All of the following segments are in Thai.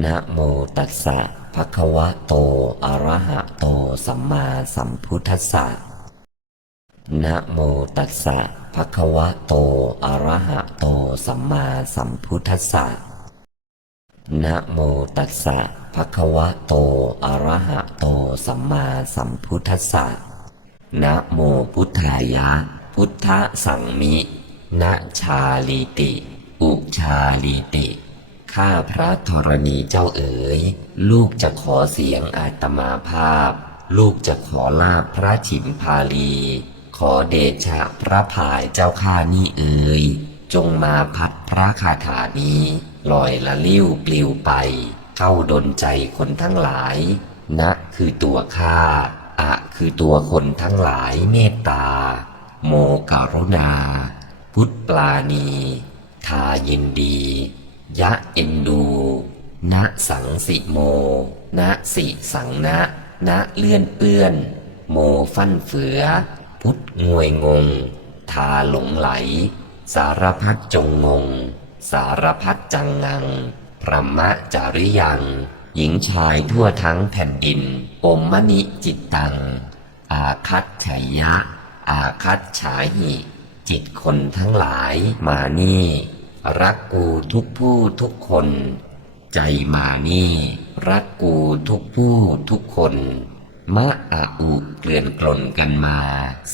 นะโมตัสสะภะคะวะโต อะระหะโต สัมมาสัมพุทธัสสะนะโมตัสสะภะคะวะโต อะระหะโต สัมมาสัมพุทธัสสะนะโมตัสสะภะคะวะโต อะระหะโต สัมมาสัมพุทธัสสะนะโมพุทธายะ พุทธสังมินะชาลิติ อุชาลิติ ข้าพระธรณีเจ้าเอ๋ย ลูกจะขอเสียงอาตมาภาพ ลูกจะขอลาบพระฉิมพาลี ขอเดชะพระพายเจ้าข้านี่เอ๋ย จงมาพัดพระคาถานี้ลอยละลิ้วปลิวไป เข้าดนใจคนทั้งหลาย นะคือตัวข้าอะคือตัวคนทั้งหลายเมตตา โมกรุณา พุทธปลาณีทายินดี ยะเอ็นดูนะสังสิโมนะสิสังนะนะเลื่อนเปื้อน โมฟันเฟือ พุทธงวยงง ทาหลงไหล สารพัดจงงง สารพัดจังงังพระมะจาริยัง หญิงชายทั่วทั้งแผ่นดิน อมมณิจิตตัง อาคัตฉยะ อาคัตฉาหิ จิตคนทั้งหลายมานี่ รักกูทุกผู้ทุกคน ใจมานี่ รักกูทุกผู้ทุกคน มะอาอุเกลื่อนกล่นกันมา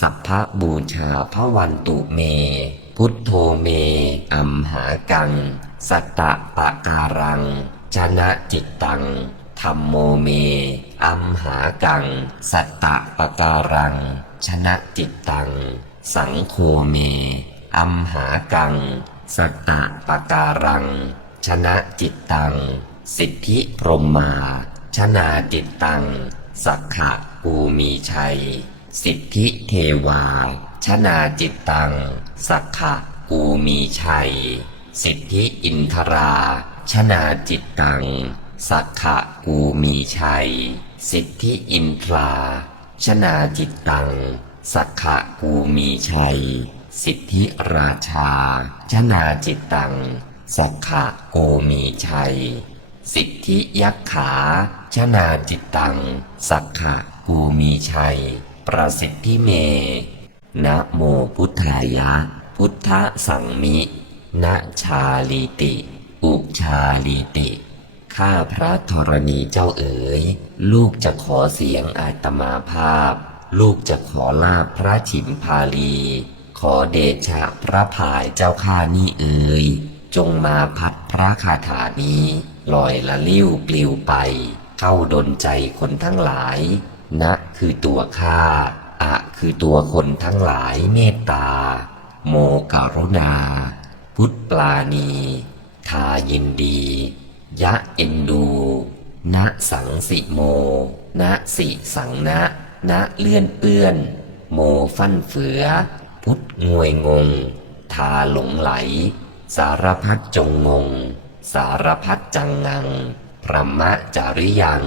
สัพพะบูชาพระวันตุเม พุทโธเม อัมหากัง สัตตะปะการัง ชนะจิตตังธรรมโมเม อัมหากัง สัตตะปะการัง ชนะจิตตัง สังโฆเม อัมหากัง สัตตะปะการัง ชนะจิตตัง สิทธิพรหมา ชนาจิตตัง สักขะปูมีชัย สิทธิเทวา ชนาจิตตัง สักขะปูมีชัย สิทธิอินทรา ชนาจิตตัง สักขะปูมีชัย สิทธิอินทรา ชนาจิตตัง สักขะปูมีชัย สิทธิราชา ชนาจิตตัง สักขะโกมีชัย สิทธิยักขา ชนาจิตตัง สักขะกูมีชัย ประสิทธิเม นะโมพุทธายะ พุทธสังมินะชาลิติ อุชาลิติ ข้าพระธรณีเจ้าเอ๋ย ลูกจะขอเสียงอาตมาภาพ ลูกจะขอลาบพระฉิมพาลี ขอเดชะพระพายเจ้าข้านี่เอ๋ยจงมาพัดพระคาถานี้ลอยละลิ้วปลิวไป เข้าดนใจคนทั้งหลายนะคือตัวข้าอะคือตัวคนทั้งหลายเมตตา โมกรุณา พุทธปลาณีทายินดี ยะเอ็นดูนะสังสิโมนะสิสังนะนะเลื่อนเปื้อน โมฟันเฟือ พุทธงวยงง ทาหลงไหล สารพัดจงงง สารพัดจังงังพระมะจาริยัง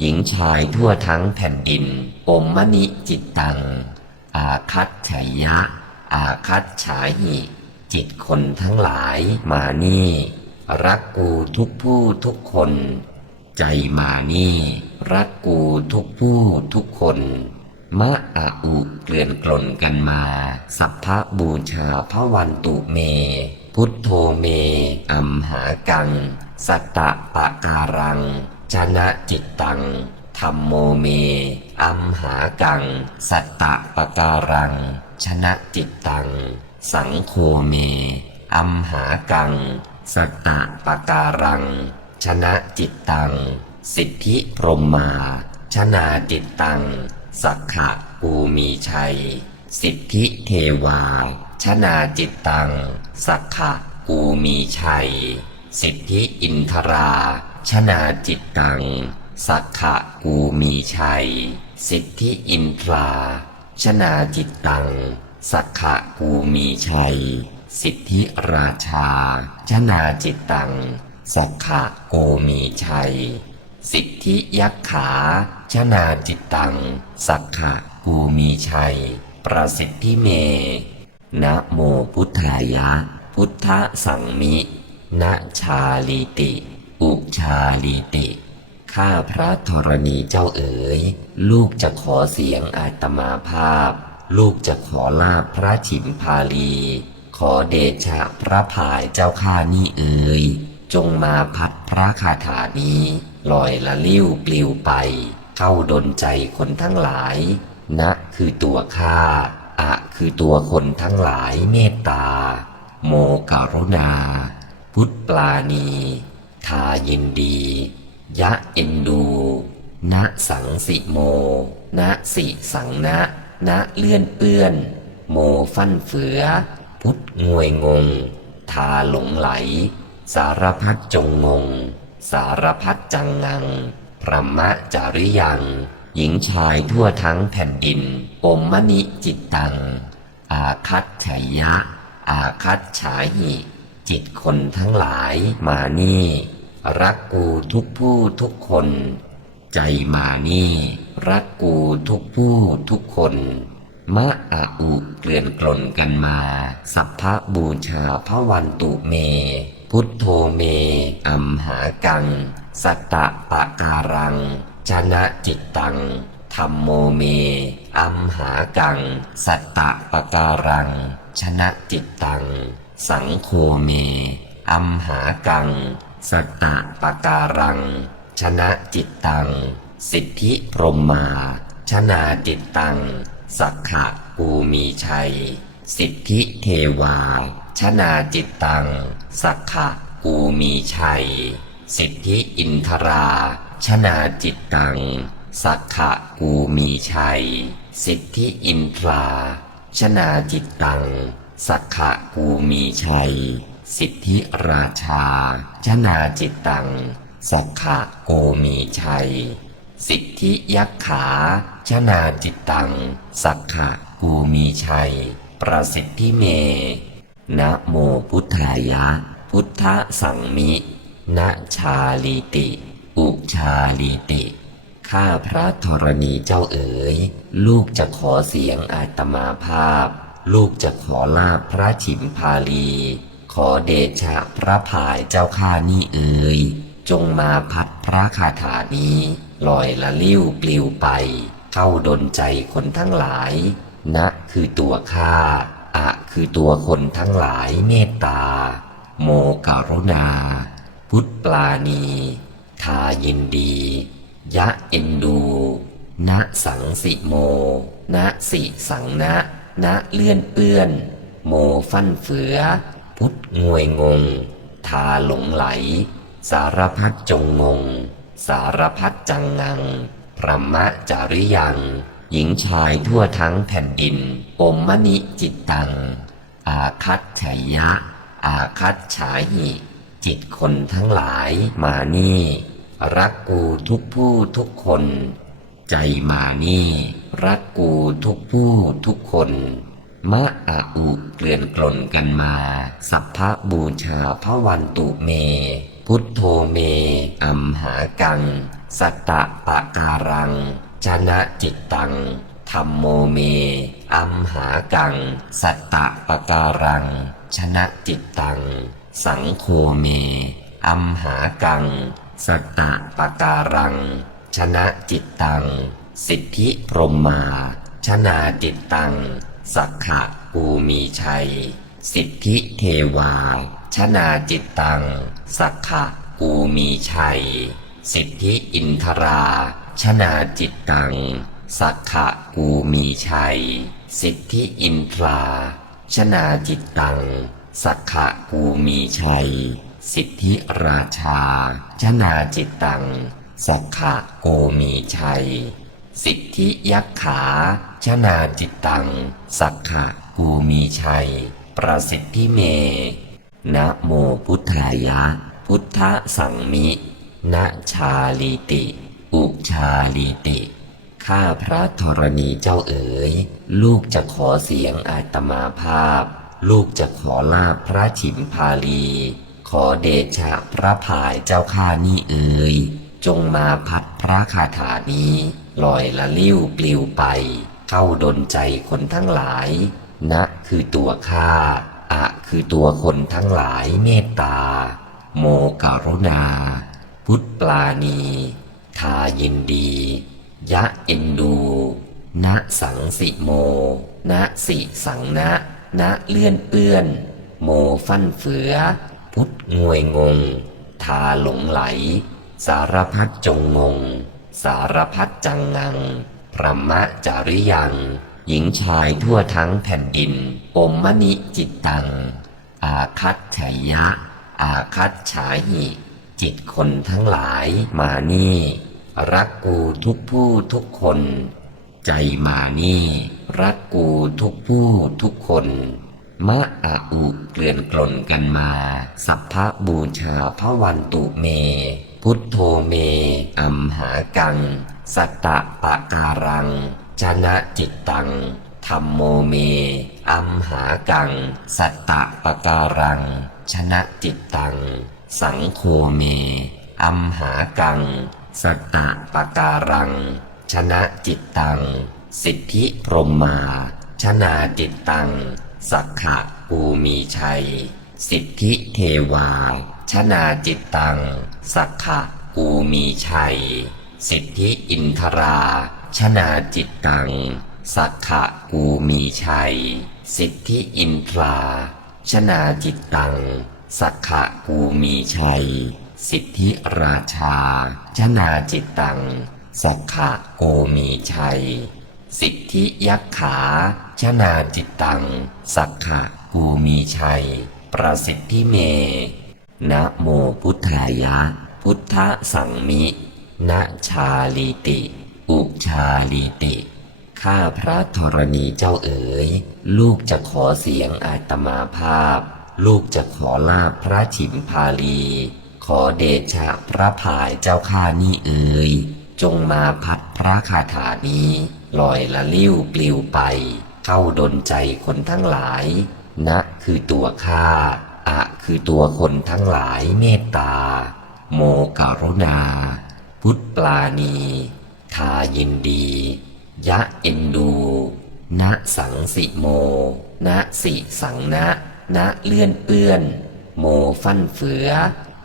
หญิงชายทั่วทั้งแผ่นดินอมมณิจิตตัง อาคัตฉยะ อาคัตฉาหิ จิตคนทั้งหลายมานี่ รักกูทุกผู้ทุกคน ใจมานี่ รักกูทุกผู้ทุกคน มะอาอุเกลื่อนกล่นกันมา สัพพะบูชาพระวันตุเม พุทโธเม อัมหากัง สัตตะปะการัง ชนะจิตตังธรรมโมเม อัมหากัง สัตตะปะการัง ชนะจิตตัง สังโฆเม อัมหากัง สัตตะปะการัง ชนะจิตตัง สิทธิพรหมา ชนาจิตตัง สักขะปูมีชัย สิทธิเทวาชนาจิตตัง สักขะปูมีชัย สิทธิอินทราชนาจิตตัง สักขะปูมีชัย สิทธิอินทราชนาจิตตัง สักขะปูมีชัย สิทธิราชาชนาจิตตัง สักขะโกมีชัย สิทธิยักขาชนาจิตตัง สักขะกูมีชัย ประสิทธิเม นะโมพุทธายะ พุทธสังมิ นะชาลิติออุชาลีติ ข้าพระธรณีเจ้าเอ๋ย ลูกจะขอเสียงอาตมาภาพ ลูกจะขอลาบพระฉิมพาลี ขอเดชะพระพายเจ้าข้านี่เอ๋ย จงมาพัดพระคาถานี้ลอยละลิ้วปลิวไปเข้าดนใจคนทั้งหลาย นะคือตัวข้าอะคือตัวคนทั้งหลายเมตตา โมกรุณา พุทธปลาณี ทายินดี ยะเอ็นดู นะสังสิโม นะสิสังนะนะเลื่อนเอื้อน โมฟั่นเฟือ พุทธงวยงง ทาหลงไหล สารพัดจงงง สารพัดจังงัง พระมะจริยัง หญิงชายทั่วทั้งแผ่นดินอมมณิจิตตัง อาคัตฉยะ อาคัตฉาหิจิตคนทั้งหลายมานี่ รักกูทุกผู้ทุกคน ใจมานี่ รักกูทุกผู้ทุกคนมะอาอุเกลื่อนกล่นกันมา สัพพะบูชาพระวันตุเม พุทโธเม อัมหากัง สัตตะปะการัง ชนะจิตตังธรรมโมเม อัมหากัง สัตตะปะการัง ชนะจิตตัง สังโฆเม อัมหากัง สัตตะปะการัง ชนะจิตตัง สิทธิพรหมมาชนาจิตตัง สักขะกูมีชัย สิทธิเทวา ชนาจิตตัง สักขะกูมีชัย สิทธิอินทรา ชนาจิตตัง สักขะกูมีชัย สิทธิอินทรา ชนาจิตตัง สักขะกูมีชัย สิทธิราชา ชนาจิตตัง สักขะกูมีชัย สิทธิยักขา ชนาจิตตัง สักขะกูมีชัย ประสิทธิเม นะโมพุทธายะ พุทธสังมินะชาลีติ อุชาลีติ ข้าพระธรณีเจ้าเอ๋ย ลูกจะขอเสียงอาตมาภาพ ลูกจะขอลาบพระฉิมพาลี ขอเดชะพระพายเจ้าข้านี่เอ๋ย จงมาพัดพระคาถานี้ลอยละลิ้วปลิวไป เข้าดนใจคนทั้งหลาย นะคือตัวข้า อะคือตัวคนทั้งหลายเมตตา โมกรุณา พุทธปลาณีทายินดี ยะเอ็นดูนะสังสิโมนะสิสังนะนะเลื่อนเอื้อน โมฟันเฟือ พุทธงวยงง ทาหลงไหล สารพัดจงงง สารพัดจังงังพระมะจาริยัง หญิงชายทั่วทั้งแผ่นดิน อมมณิจิตตัง อาคัตฉยะ อาคัตฉาหิจิตคนทั้งหลายมานี่ รักกูทุกผู้ทุกคน ใจมานี่ รักกูทุกผู้ทุกคนมะอาอุเกลื่อนกล่นกันมา สัพพะบูชาพระวันตุเม พุทโธเม อัมหากัง สัตตะปะการัง ชนะจิตตังธรรมโมเม อัมหากัง สัตตะปะการัง ชนะจิตตัง สังโฆเม อัมหากัง สัตตะปะการัง ชนะจิตตัง สิทธิพรหมมา ชนาจิตตัง สักขะกูมีชัย สิทธิเทวา ชนาจิตตัง สักขะกูมีชัย สิทธิอินทรา ชนาจิตตัง สักขะกูมีชัย สิทธิอินทรา ชนาจิตตัง สักขะกูมีชัย สิทธิราชา ชนาจิตตัง สักขะกูมีชัย สิทธิยักขา ชนาจิตตัง สักขะกูมีชัย ประสิทธิเม นะโมพุทธายะ พุทธสังมินะชาลีติ อุชาลีติ ข้าพระธรณีเจ้าเอ๋ย ลูกจะขอเสียงอาตมาภาพ ลูกจะขอลาบพระฉิมพาลี ขอเดชะพระพายเจ้าข้านี่เอ๋ย จงมาพัดพระคาถานี้ลอยละลิ้วปลิวไป เข้าดนใจคนทั้งหลาย นะคือตัวข้าอะคือตัวคนทั้งหลายเมตตา โมกรุณา พุทธปลาณี ทายินดี ยะเอ็นดู ณสังสิโม ณสิสังนะ ณเลื่อนเอื้อน โมฟันเฟือ พุทธงวยงง ทาหลงไหล สารพัดจงงง สารพัดจังงัง พระมะจาริยัง หญิงชายทั่วทั้งแผ่นดิน อมมณิจิตตัง อาคัตฉยะ อาคัตฉาหิจิตคนทั้งหลายมานี่ รักกูทุกผู้ทุกคน ใจมานี่ รักกูทุกผู้ทุกคน มะอาอุเกลื่อนกลนกันมา สัพพะบูชาพระวันตุเม พุทโธเม อัมหากัง สัตตะปะการังจนะจิตตังธรรมโมเม อัมหากัง สัตตะปะการัง ชนะจิตตัง สังโฆเม อัมหากัง สัตตะปะการัง ชนะจิตตัง สิทธิพรมมาชนาจิตตัง สักขะภูมีชัย สิทธิเทวาชนาจิตตัง สักขะภูมีชัย สิทธิอินทรา ชนาจิตตัง สักขะภูมีชัย สิทธิอินทรา ชนาจิตตัง สักขะภูมีชัย สิทธิราชา ชนาจิตตัง สักขะโกมีชัย สิทธิยักขา ชนาจิตตัง สักขะกูมีชัย ประสิทธิเม นะโมพุทธายะ พุทธสังมินะชาลิติ อุชาลิติ ข้าพระธรณีเจ้าเอ๋ย ลูกจะขอเสียงอาตมาภาพ ลูกจะขอลาบพระฉิมพาลี อเดชะพระพายเจ้าข้านี่เอ๋ยจงมาพัดพระคาถานี้ลอยละลิ้วปลิวไป เข้าดนใจคนทั้งหลาย นะคือตัวข้าอะคือตัวคนทั้งหลายเมตตา โมกรุณา พุทธปลาณีทายินดี ยะเอ็นดูณสังสิโมณสิสังนะณเลื่อนเอื้อน โมฟันเฟือ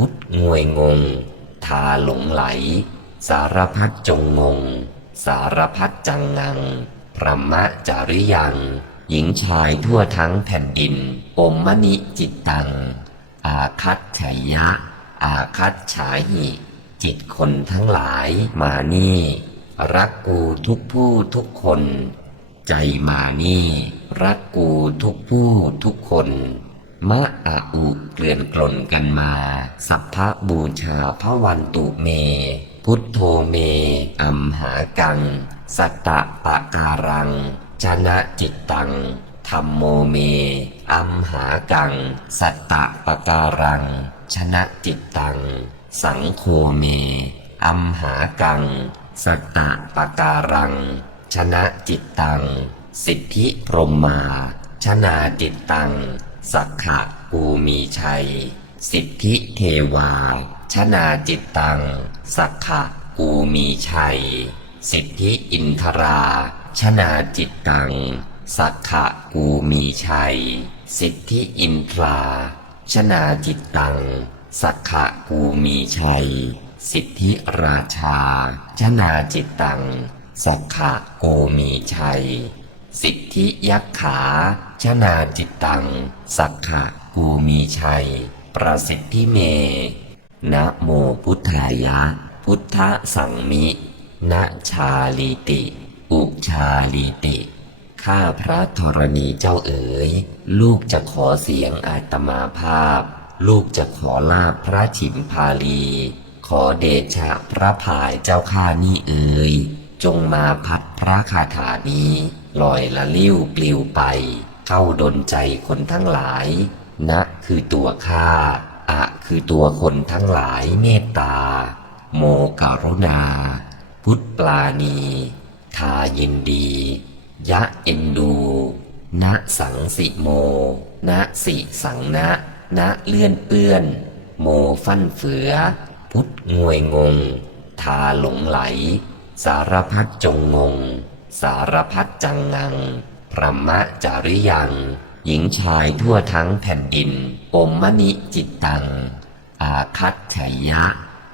พุทธงวยงง ทาหลงไหล สารพัดจงงง สารพัดจังงังพระมะจาริยัง หญิงชายทั่วทั้งแผ่นดินอมมณิจิตตัง อาคัตฉยะ อาคัตฉาหิจิตคนทั้งหลายมานี่ รักกูทุกผู้ทุกคน ใจมานี่ รักกูทุกผู้ทุกคน มะอาอุเกลื่อนกลนกันมา สัพพะบูชาพระวันตุเม พุทโธเม อัมหากัง สัตตะปะการัง ชนะจิตตังธรรมโมเม อัมหากัง สัตตะปะการัง ชนะจิตตัง สังโฆเม อัมหากัง สัตตะปะการัง ชนะจิตตัง สิทธิพรหมมาชนาจิตตัง สักขะปูมีชัย สิทธิเทวา ชนาจิตตัง สักขะปูมีชัย สิทธิอินทรา ชนาจิตตัง สักขะปูมีชัย สิทธิอินทรา ชนาจิตตัง สักขะปูมีชัย สิทธิราชา ชนาจิตตัง สักขะโกมีชัย สิทธิยักขาชนาจิตตัง สักขะกูมีชัย ประสิทธิเม นะโมพุทธายะ พุทธสังมินะชาลิติ อุชาลิติ ข้าพระธรณีเจ้าเอ๋ย ลูกจะขอเสียงอาตมาภาพ ลูกจะขอลาบพระฉิมพาลี ขอเดชะพระพายเจ้าข้านี่เอ๋ย จงมาพัดพระคาถานี้ ลอยละลิ้วปลิวไป เข้าดนใจคนทั้งหลายนะคือตัวข้าอะคือตัวคนทั้งหลายเมตตา โมกรุณา พุทธปลาณีทายินดี ยะเอ็นดูณสังสิโมณสิสังนะณเลื่อนเอื้อน โมฟันเฟือ พุทธงวยงง ทาหลงไหล สารพัดจงงง สารพัดจังงังพระมะจาริยัง หญิงชายทั่วทั้งแผ่นดินอมมณิจิตตัง อาคัตฉยะ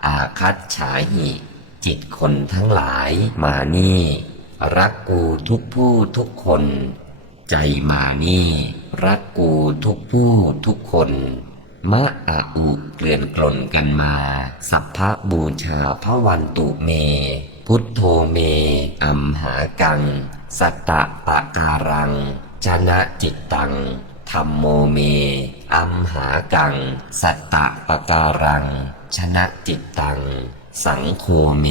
อาคัตฉาหิ จิตคนทั้งหลายมานี่ รักกูทุกผู้ทุกคน ใจมานี่ รักกูทุกผู้ทุกคนมะอาอุเกลื่อนกล่นกันมา สัพพะบูชาพระวันตุเม พุทโธเม อัมหากัง สัตตะปะการัง ชนะจิตตังธรรมโมเม อัมหากัง สัตตะปะการัง ชนะจิตตัง สังโฆเม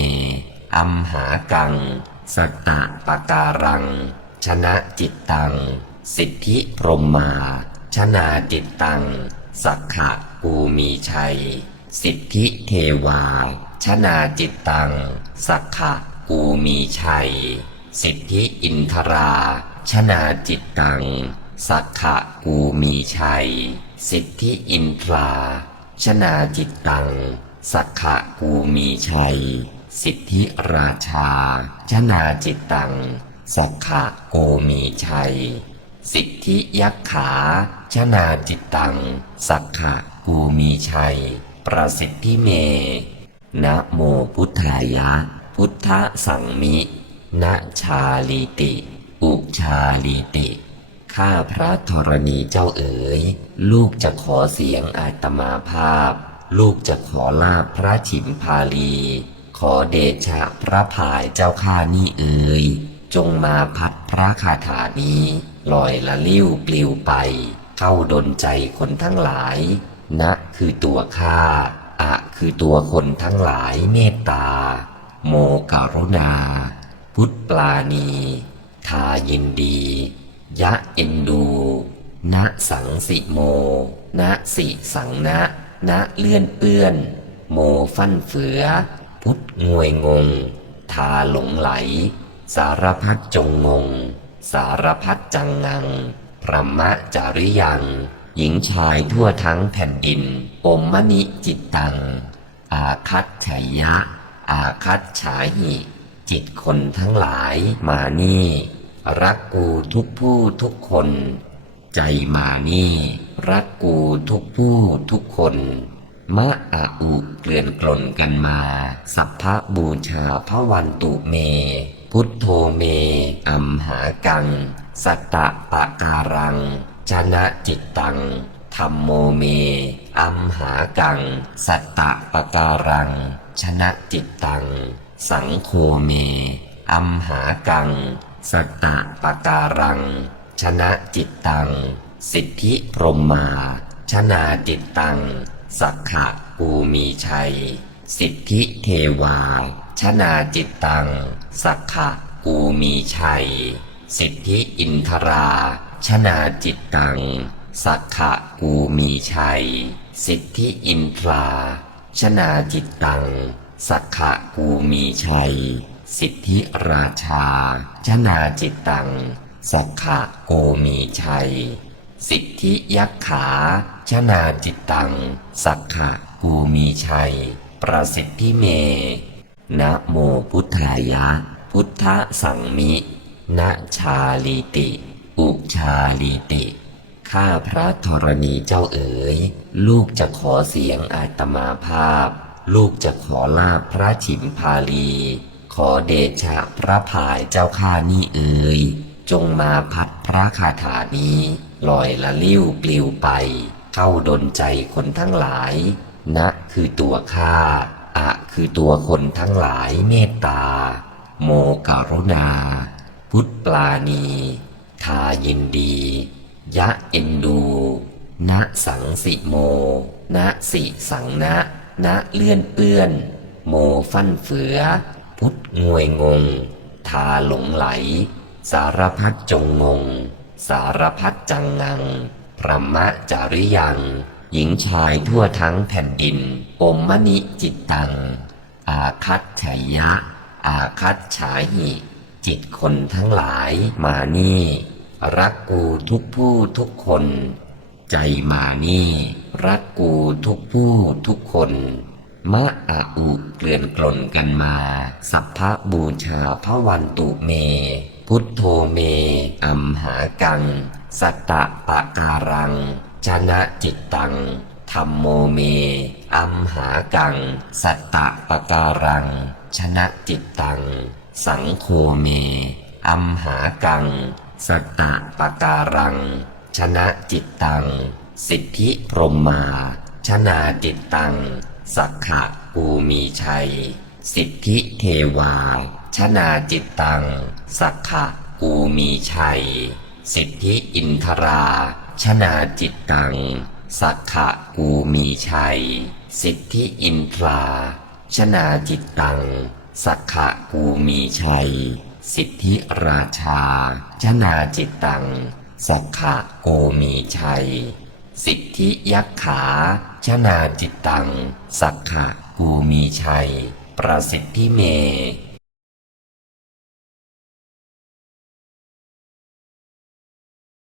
อัมหากัง สัตตะปะการัง ชนะจิตตัง สิทธิพรมมา ชนาจิตตัง สักขะกูมีชัย สิทธิเทวา ชนาจิตตัง สักขะกูมีชัย สิทธิอินทรา ชนาจิตตัง สักขะกูมีชัย สิทธิอินทรา ชนาจิตตัง สักขะกูมีชัย สิทธิราชา ชนาจิตตัง สักขะกูมีชัย สิทธิยักขา ชนาจิตตัง สักขะกูมีชัย ประสิทธิเม นะโมพุทธายะ พุทธสังมินะชาลิติ อุชาลิติ ข้าพระธรณีเจ้าเอ๋ย ลูกจะขอเสียงอาตมาภาพ ลูกจะขอลาบพระฉิมพาลี ขอเดชะพระพายเจ้าข้านี่เอ๋ย จงมาพัดพระคาถานี้ลอยละลิ้วปลิวไป เข้าดนใจคนทั้งหลายนะคือตัวข้า อะคือตัวคนทั้งหลายเมตตา โมกรุณา พุทธปลาณี ทายินดี ยะเอ็นดูนะสังสิโมนะสิสังนะนะเลื่อนเอื้อน โมฟันเฟือ พุทธงวยงง ทาหลงไหล สารพัดจงงง สารพัดจังงังพระมะจาริยัง หญิงชายทั่วทั้งแผ่นดินอมมณิจิตตัง อาคัตฉยะ อาคัตฉาหิจิตคนทั้งหลายมานี่ รักกูทุกผู้ทุกคน ใจมานี่ รักกูทุกผู้ทุกคนมะอาอุเกลื่อนกล่นกันมา สัพพะบูชาพระวันตุเม พุทโธเม อัมหากัง สัตตะปะการัง ชนะจิตตังธรรมโมเม อัมหากัง สัตตะปการัง ชนะจิตตัง สังโฆเม อัมหากัง สัตตะปการัง ชนะจิตตัง สิทธิพรหมมาชนาจิตตัง สักขะกูมีชัย สิทธิเทวา ชนาจิตตัง สักขะกูมีชัย สิทธิอินทรา ชนาจิตตัง สักขะกูมีชัย สิทธิอินทรา ชนาจิตตัง สักขะกูมีชัย สิทธิราชา ชนาจิตตัง สักขะกูมีชัย สิทธิยักขา ชนาจิตตัง สักขะกูมีชัย ประสิทธิเม นะโมพุทธายะ พุทธสังมิ นะชาลิติ อุชาลิติ ข้าพระธรณีเจ้าเอ๋ย ลูกจะขอเสียงอาตมาภาพ ลูกจะขอลาบพระฉิมพาลี ขอเดชะพระพายเจ้าข้านี่เอ๋ย จงมาพัดพระคาถานี้ลอยละลิ้วปลิวไป เข้าดนใจคนทั้งหลายนะคือตัวข้าอะคือตัวคนทั้งหลายเมตตา โมกรุณา พุทธปลาณี ทายินดี ยะเอ็นดูนะสังสิโมนะสิสังนะนะเลื่อนเอื้อน โมฟันเฟือ พุทธงวยงง ทาหลงไหล สารพัดจงงง สารพัดจังงังพระมะจาริยัง หญิงชายทั่วทั้งแผ่นดิน อมมณิจิตตัง อาคัตฉยะ อาคัตฉาหิ จิตคนทั้งหลายมานี่ รักกูทุกผู้ทุกคน ใจมานี่ รักกูทุกผู้ทุกคนมะอาอุเกลื่อนกล่นกันมา สัพพะบูชาพระวันตุเม พุทโธเม อัมหากัง สัตตะปะการัง ชนะจิตตังธรรมโมเม อัมหากัง สัตตะปะการัง ชนะจิตตัง สังโฆเม อัมหากัง สัตตะปะการัง ชนะจิตตัง สิทธิพรหมา ชนาจิตตัง สักขะกูมีชัย สิทธิเทวา ชนาจิตตัง สักขะกูมีชัย สิทธิอินทรา ชนาจิตตัง สักขะกูมีชัย สิทธิอินทรา ชนาจิตตัง สักขะกูมีชัย สิทธิราชา ชนาจิตตัง สักขะโกมีชัย สิทธิยักขา ชนาจิตตัง สักขะกูมีชัย ประสิทธิเม